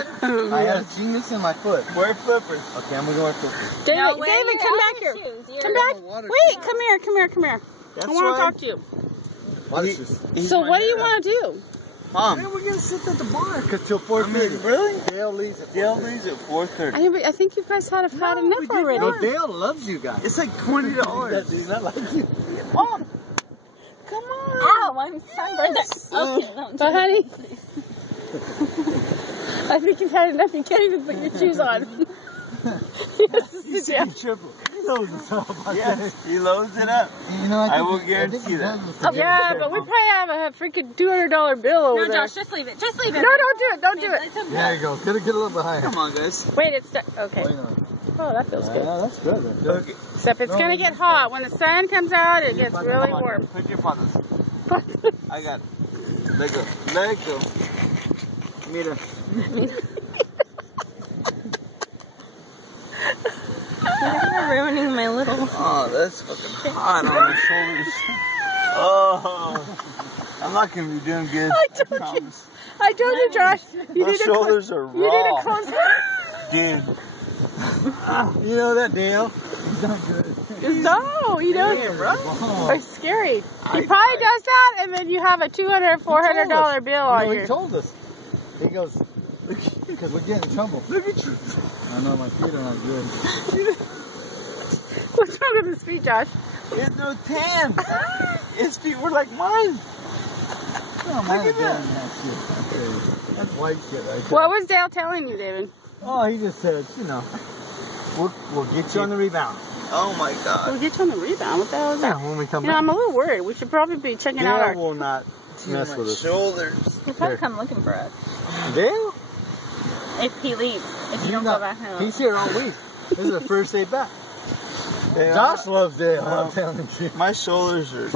I had a genius in my foot. Wear flippers. Okay, I'm gonna go wear flippers. David, No, David, come back here. Come back. Wait, come here, come here, come here. That's I want right. to talk to you. So what do you want to do? Mom. Man, we're gonna sit at the bar till 4:30. Really? Dale leaves at 4:30. I think you guys had enough already. No, Dale loves you guys. It's like $20. Does he not like you? Mom, come on. Ow, I'm sunburned. Okay, but honey, I think you've had enough. You can't even put your shoes on. He has to sit down. He loads it up. Yes, he loads it up. You know, I will guarantee that. Yeah, but we probably have a freaking $200 bill over No, there. Josh, just leave it. Just leave it. No, don't do it. Don't do it. There you go. Get a little bit higher. Come on, guys. Wait, it's okay. Wait on. Oh, that feels good. Yeah, that's good. Okay. Except it's gonna get hot when the sun comes out. It gets really warm. Put your patas. I got it. Let go. Let go. Mira. You're ruining my little... Oh, that's fucking hot on my shoulders. Oh. I'm not going to be doing good. I told you, Josh. Those shoulders are raw. You need a close. Dude. You know that, Dale? He's not good. No, you don't. It's scary. He probably does that, and then you have a $200, $400 bill on you. He told us. He goes, because we're getting in trouble. Look at you. I know my feet are not good. What's wrong with his feet, Josh? There's no tan. His feet were like mine. Oh, Look at that. That's white shit right there. What was Dale telling you, David? Oh, he just said, you know, we'll get you on the rebound. Oh my God. We'll get you on the rebound. What the hell is that? Yeah, when we come You know, back. I'm a little worried. We should probably be checking out Dale our... will not mess with us. Shoulders. He'll probably come looking for us. Dale? If he leaves. If you don't go back home. He's here all week. This is the first day back. Josh loves Dale, I'm telling you. My shoulders are...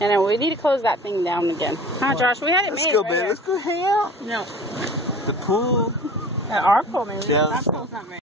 And we need to close that thing down again. Huh, Josh? We had it Let's made go, right babe. here. Let's go hang out. No. The pool. Our pool, maybe. Yeah. Our pool's not very